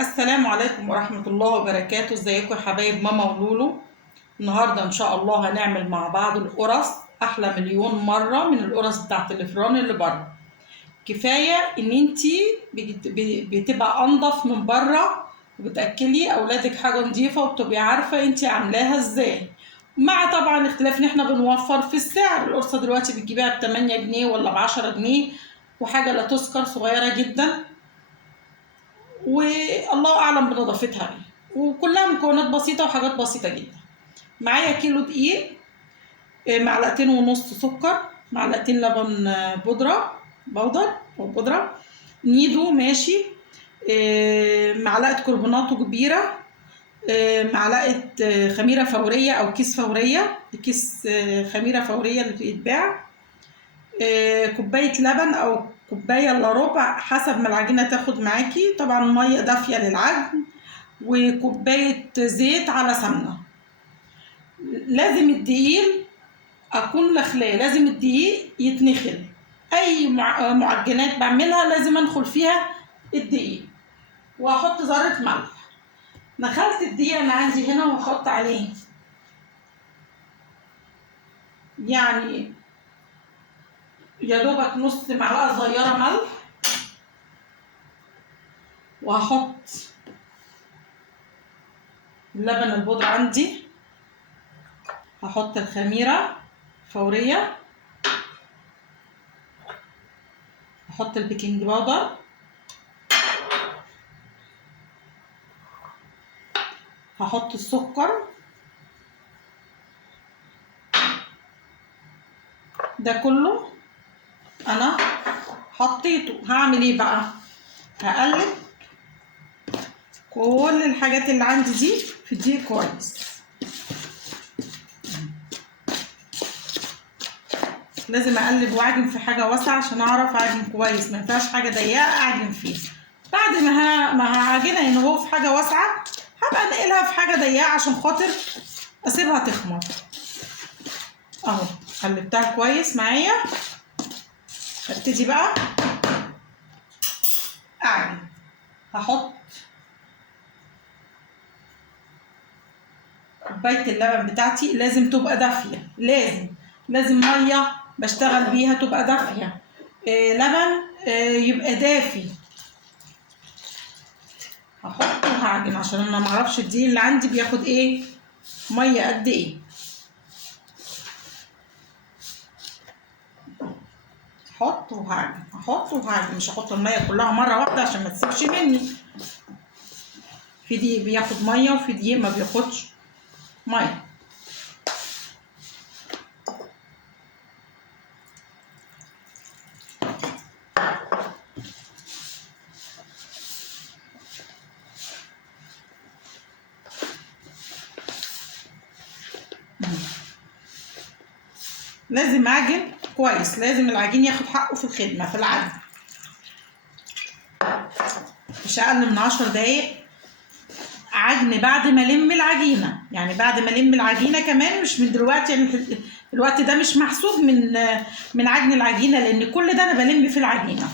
السلام عليكم ورحمة الله وبركاته. ازيكم يا حبايب ماما ولولو؟ النهاردة ان شاء الله هنعمل مع بعض القرص احلى مليون مرة من القرص بتاعت الفران اللي بره. كفاية ان انتي بتبقى انضف من بره، وبتأكلي اولادك حاجة نظيفة وبتبقي عارفة انتي عاملاها ازاي، مع طبعا اختلاف ان احنا بنوفر في السعر. القرصة دلوقتي بتجيبيها ب 8 جنيه ولا ب 10 جنيه، وحاجة لا تذكر، صغيرة جدا، والله اعلم بنظافتها ايه، وكلها مكونات بسيطه وحاجات بسيطه جدا. معايا كيلو دقيق، معلقتين ونص سكر، معلقتين لبن بودر او بودره، نيدو ماشي، معلقه كربوناتو كبيره، معلقه خميره فوريه او كيس فوريه، كيس خميره فوريه اللي بيتباع، كوبايه لبن او كوبايه الا ربع حسب ما العجينه تاخد معاكي، طبعا ميه دافيه للعجن، وكوبايه زيت على سمنه. لازم الدقيق اكون لخلاه، لازم الدقيق يتنخل. اي معجنات بعملها لازم انخل فيها الدقيق، واحط ذره ملح. نخلت الدقيق انا عندي هنا، واحط عليه يعني يا دوبك نص معلقه صغيره ملح، وهحط اللبن البودرة عندي، هحط الخميرة فورية، هحط البيكنج باودر، هحط السكر. ده كله انا حطيته. هعمل ايه بقى؟ هقلب كل الحاجات اللي عندي دي في الدقيق كويس. لازم اقلب واعجن في حاجه واسعه عشان اعرف اعجن كويس، ما ينفعش حاجه ضيقه اعجن فيها. بعد ما هعجنها هنا هو في حاجه واسعه، هبقى انقلها في حاجه ضيقه عشان خاطر اسيبها تخمر. اهو قلبتها كويس معايا. ابتدي بقى اعجن. هحط كوبايه اللبن بتاعتي، لازم تبقى دافيه، لازم ميه بشتغل بيها تبقى دافيه، لبن يبقى دافي. هحط وهعجن عشان انا معرفش الدقيق اللي عندي بياخد ايه، ميه قد ايه. احط وهعجن، احط وهعجن، مش هحط الميه كلها مره واحده عشان ما تسيبش مني. في دقيق بياخد ميه وفي دقيق ما بياخدش ميه. لازم اعجن كويس، لازم العجين ياخد حقه في الخدمه في العجن. مش اقل من 10 دقايق عجن بعد ما الم العجينه، يعني بعد ما الم العجينه كمان، مش من دلوقتي. يعني الوقت ده مش محسوب من عجن العجينه، لان كل ده انا بلم في العجينه.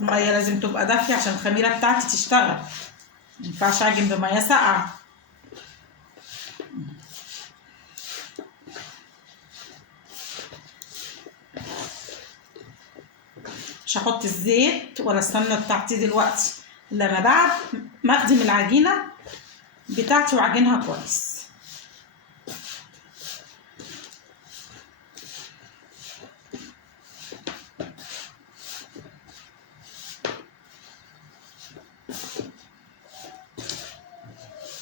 الميه لازم تبقى دافيه عشان الخميره بتاعتي تشتغل، مينفعش اعجن بميه ساقعه. مش هحط الزيت ولا السمنه بتاعتي دلوقتي، لما بعد ما اخدم العجينه بتاعتي واعجنها كويس.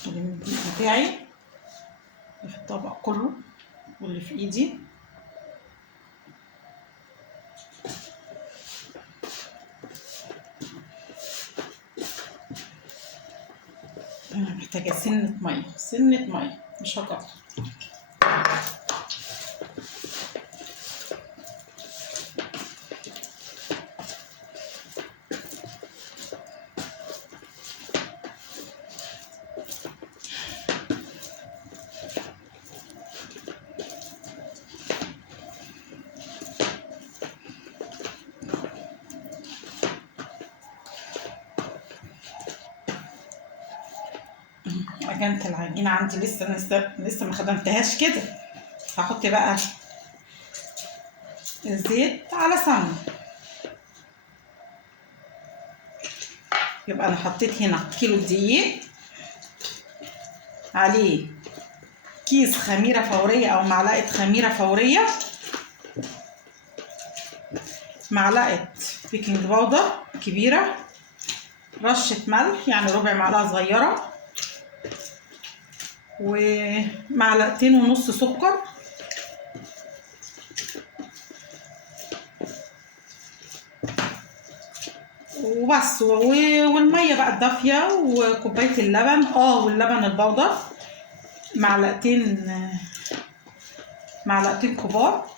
الدقيق بتاعي في الطبق كله واللي في ايدي. انا محتاجه سنه ميه مش هكتر. عجينة العجينة عندي لسه ما خدمتهاش كده. هحط بقى الزيت على سمنة. يبقى انا حطيت هنا كيلو دقيق، عليه كيس خميرة فورية او معلقة خميرة فورية، معلقة بيكنج باودر كبيرة، رشة ملح يعني ربع معلقة صغيرة، ومعلقتين ونص سكر، وبس. والميه بقى الدافيه، وكوبايه اللبن واللبن البودر معلقتين كبار.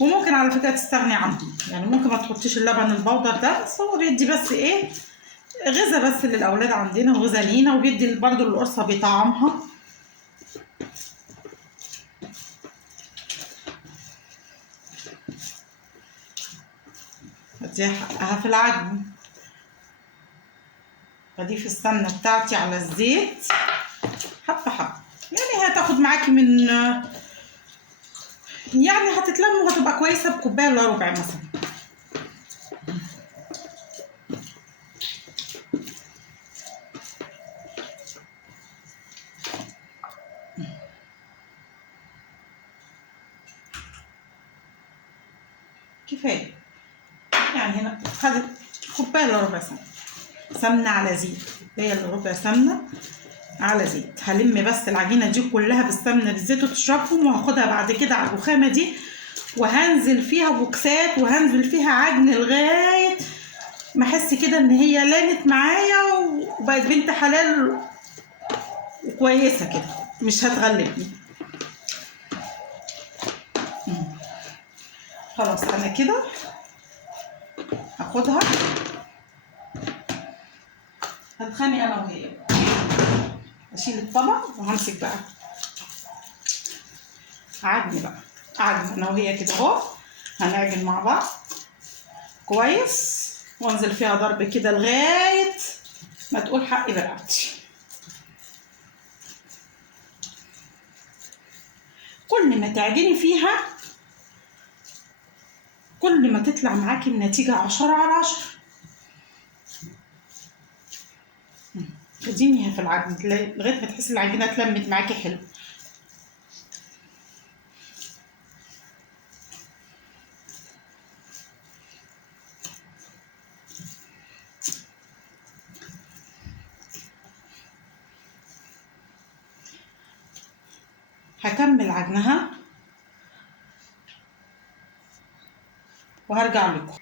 وممكن على فكره تستغني عنهم، يعني ممكن ما تحطيش اللبن البودر ده، بس هو بيدي بس ايه، غذا بس للاولاد عندنا وغذا لينا، وبيدي برضو القرصه بيطعمها. اديها حقها في العجن. بضيف السمنه بتاعتي على الزيت حبه حبه، يعني هتاخد معاكي من، يعني هتتلم وهتبقى كويسه بكوبايه الا ربع مثلا. كفايه يعني، هنا خدت كوبايه الا ربع سمنه على زيت، كوبايه الا ربع سمنه على زيت. هلم بس العجينه دي كلها بالسمنه بالزيت وتشربهم، وهاخدها بعد كده على الرخامه دي، وهنزل فيها بوكسات، وهنزل فيها عجن لغايه ما احس كده ان هي لانت معايا وبقت بنت حلال وكويسه كده، مش هتغلبني. خلاص انا كده هاخدها، هتخانق انا وهي. اشيل الطبق وهمسك بقى عجن بقى، عجن انا وهي كده اهو. هنعجن مع بعض كويس، وانزل فيها ضرب كده لغايه ما تقول حقي برقبتي. كل ما تعجني فيها كل ما تطلع معاكي النتيجه 10/10. ادينيها في العجن لغايه ما تحسي العجينه اتلمت معاكي حلو. هكمل عجنها وهرجع لكم.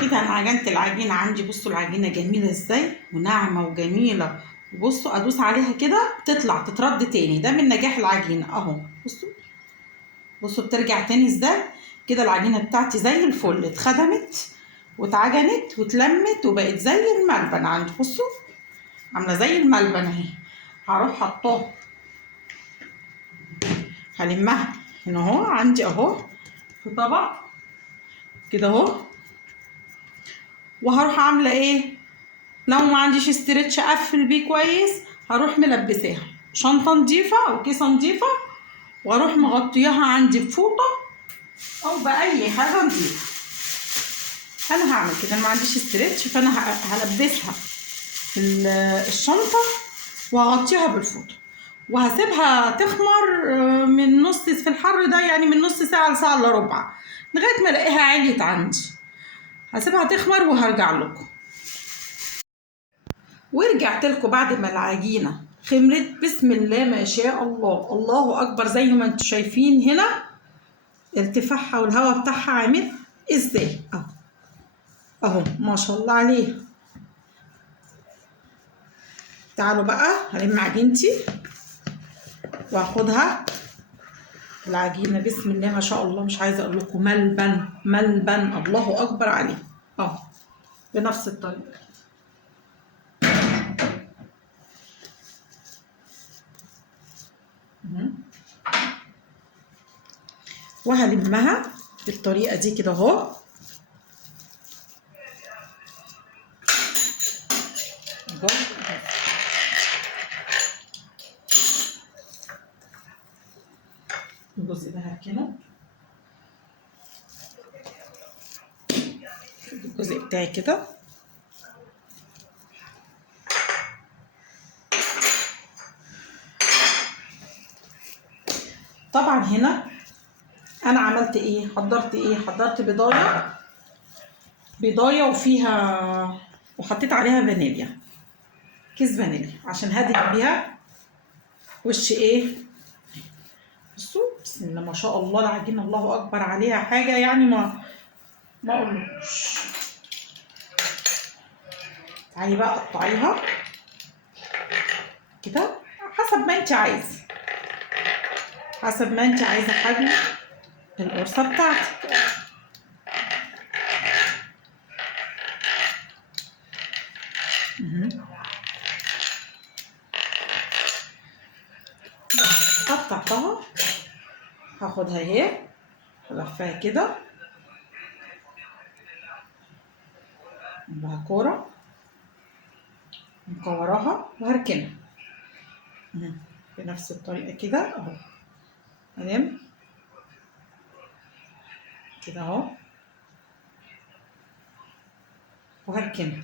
كده انا عجنت العجينه عندي. بصوا العجينه جميله ازاي وناعمه وجميله. بصوا ادوس عليها كده تطلع تترد تاني، ده من نجاح العجينه اهو. بصوا بترجع تاني ازاي. كده العجينه بتاعتي زي الفل، اتخدمت واتعجنت واتلمت وبقت زي الملبن عندي. بصوا عامله زي الملبن اهي. هروح حطاها، هلمها هنا اهو عندي اهو في طبق كده اهو. وهروح عامله ايه، لو ما عنديش استرتش اقفل بيه كويس، هروح ملبساها شنطه نضيفه او كيسه نضيفه، واروح مغطياها عندي بفوطه او باي حاجه نضيفه. انا هعمل كده، انا ما عنديش استرتش، فانا هلبسها في الشنطه وهغطيها بالفوطه، وهسيبها تخمر من نص في الحر ده، يعني من نص ساعه لساعه الا ربع، لغايه ما الاقيها عليت عندي. هسيبها تخمر وهرجع لكم. ورجعت لكم بعد ما العجينه خمرت. بسم الله ما شاء الله، الله اكبر. زي ما انتم شايفين هنا ارتفاعها والهواء بتاعها عامل ازاي اهو ما شاء الله عليها. تعالوا بقى هلم عجينتي وهاخدها العجينه. بسم الله ما شاء الله، مش عايزه اقول لكم ملبن ملبن، الله اكبر عليه اهو. بنفس الطريقه وهلمها بالطريقه دي كده اهو. الجزء ده هركنه، الجزء بتاعي كده. طبعا هنا انا عملت ايه، حضرت بيضايه وفيها، وحطيت عليها فانيليا، كيس فانيليا عشان هدهن بيها وش ايه. بصوا بسم الله ما شاء الله العجينه الله اكبر عليها، حاجه يعني ما اقولكش. تعالي بقى قطعيها كده حسب ما انت عايزه، حجم القرصه بتاعتك. قطعتها، هاخدها اهي هلفها كده بها كوره، مكوراها وهركنها بنفس الطريقه كده اهو. تمام كده اهو، وهركنها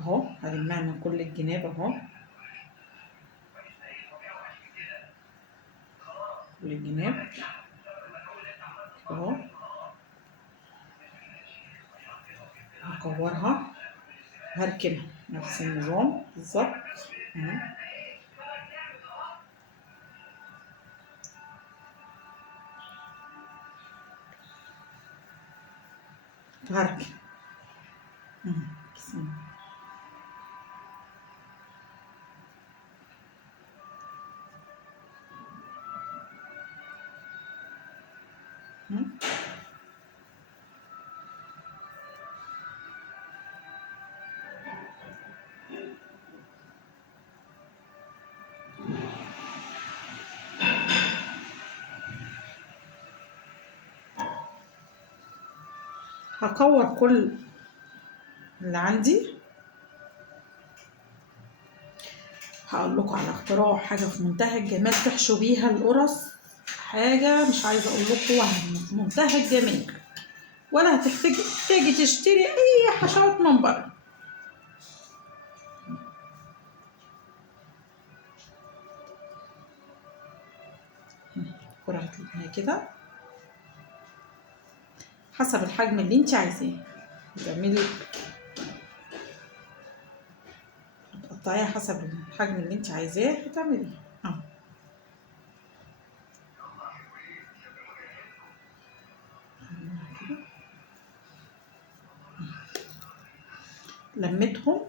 اهو، هلمها من كل الجناب اهو، كل الجناب اهو، هكورها وهركنها نفس النظام بالظبط اهو. وهركن بسم الله. هكور كل اللي عندي. هقول لكم على اختراع حاجه في منتهى الجمال تحشوا بيها القرص، حاجه مش عايزه اقول لكم، في منتهى الجمال، ولا هتحتاجي تشتري اي حشوات من بره. الكرة هتلميها كده حسب الحجم اللي انت عايزاه، تعملي تقطعيها حسب الحجم اللي انت عايزاه هتعمليه اهو. لميتهم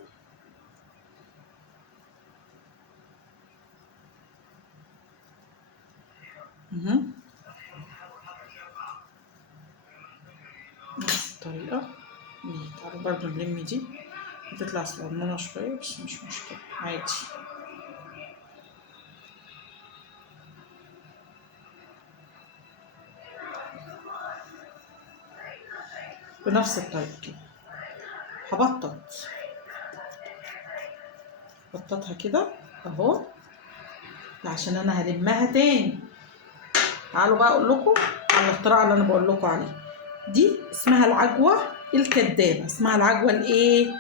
نفس الطريقة دي. تعالوا برضه نلم دي، هتطلع صغننة شوية بس مش مشكلة عادي. بنفس الطريقة كده بططها كده اهو، عشان انا هلمها تاني. تعالوا بقى اقول لكم على الاختراع اللي انا بقول لكم عليه. دي اسمها العجوه الكدابه، اسمها العجوه الايه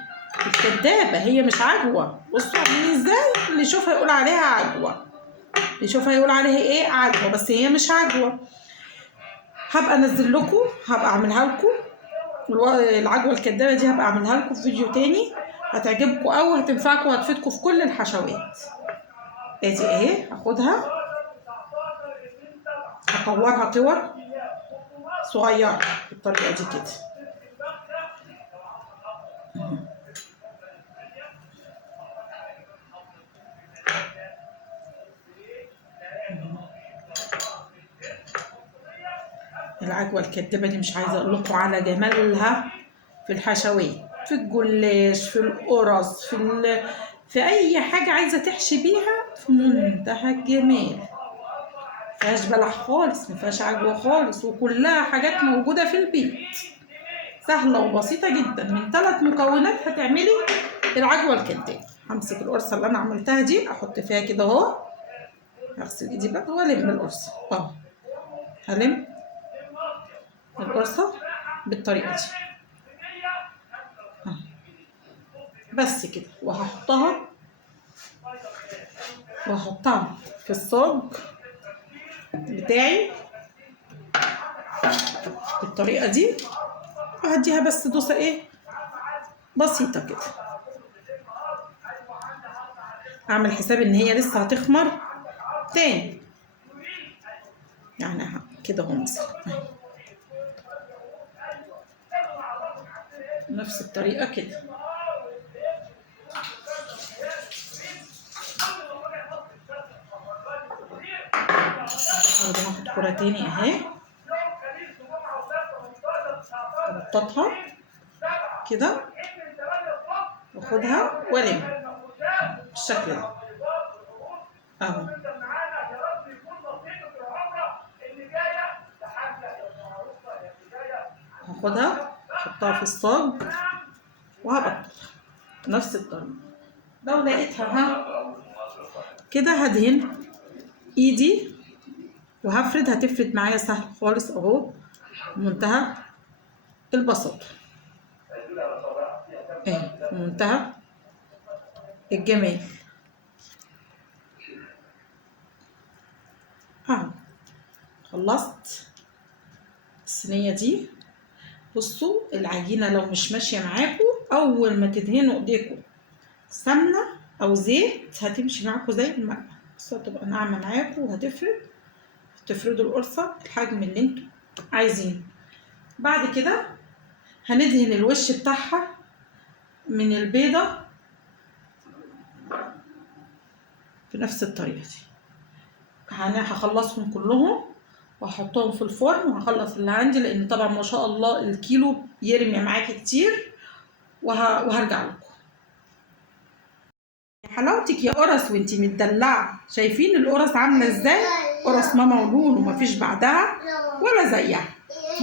الكدابه، هي مش عجوه. بصوا عاملين ازاي، اللي يشوفها يقول عليها عجوه، اللي يشوفها يقول عليها ايه عجوه، بس هي مش عجوه. هبقى انزل لكم، هبقى اعملها لكم العجوه الكدابه دي، هبقى اعملها لكم في فيديو تاني هتعجبكم قوي، هتنفعكم وهتفيدكم في كل الحشوات. ادي اهي هاخدها هكورها كور صغيره بالطريقه دي كده. العجوه الكدابه دي مش عايزه اقول لكم على جمالها في الحشوات، في الجلاش، في القرص، في اي حاجه عايزه تحشي بيها، في منتهى الجمال. مفيهاش بلح خالص، مفيهاش عجوه خالص، وكلها حاجات موجوده في البيت، سهله وبسيطه جدا. من 3 مكونات هتعملي العجوه الكدابه. همسك القرصه اللي انا عملتها دي احط فيها كده اهو، هغسل ايدي بقى والم القرصه اهو، هلم القرصة بالطريقة دي بس كده، وهحطها في الصاج بتاعي بالطريقة دي، وهديها بس دوسة ايه بسيطة كده. اعمل حساب ان هي لسه هتخمر تاني، يعني كده اهو مثلا نفس الطريقة كده. هاخد كرة تاني اهي، ابططها كده واخدها والم بالشكل ده اهو. هاخدها احطها في الصاج وهبططها نفس الطريقة. لو لقيتها كده هدهن ايدي وهفرد، هتفرد معايا سهل خالص اهو بمنتهى البساطة اهي، بمنتهى الجمال اهو. خلصت الصينية دي. بصوا العجينة لو مش ماشية معاكم، اول ما تدهنوا ايديكم سمنة او زيت هتمشي معاكم زي المقلة، بس هتبقى ناعمة معاكم تفردوا القرصة الحجم اللي انتوا عايزينه. بعد كده هندهن الوش بتاعها من البيضة بنفس الطريقة دي. هخلصهم كلهم وهحطهم في الفرن وهخلص اللي عندي، لان طبعا ما شاء الله الكيلو يرمي معاكي كتير، وهرجع لكم. حلاوتك يا قرص وانتي متدلعه. شايفين القرص عامله ازاي؟ قرص ماما ولولو ومفيش بعدها ولا زيها.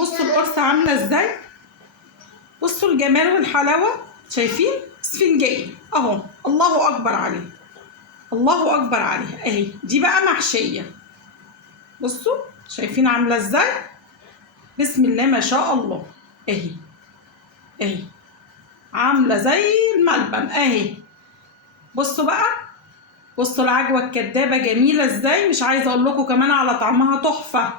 بصوا القرصه عامله ازاي، بصوا الجمال والحلاوه. شايفين اسفنجيه اهو، الله اكبر عليه، الله اكبر عليها اهي. دي بقى محشيه، بصوا شايفين عامله ازاي، بسم الله ما شاء الله اهي اهي، عامله زي الملبن اهي. بصوا بقى، بصوا العجوه الكدابه جميله ازاي، مش عايزه اقول لكم كمان على طعمها تحفه.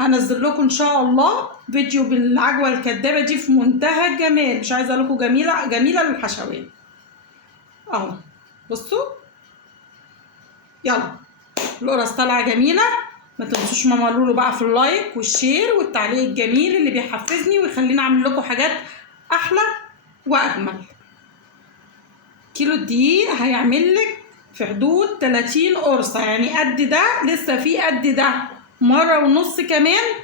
هنزل لكم ان شاء الله فيديو بالعجوه الكدابه دي في منتهى الجمال، مش عايزه اقول لكم جميله جميله للحشوات اهو. بصوا يلا، القرص طالعه جميله. ما تنسوش ماما لولو بقى في اللايك والشير والتعليق الجميل اللي بيحفزني ويخليني اعمل لكم حاجات احلى واجمل. كيلو الدقيق هيعمل لك في حدود 30 قرصه، يعني قد ده، لسه في قد ده مره ونص كمان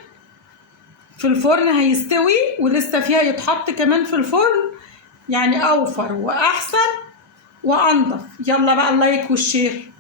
في الفرن هيستوي، ولسه فيها يتحط كمان في الفرن، يعني اوفر واحسن وانضف. يلا بقى اللايك والشير.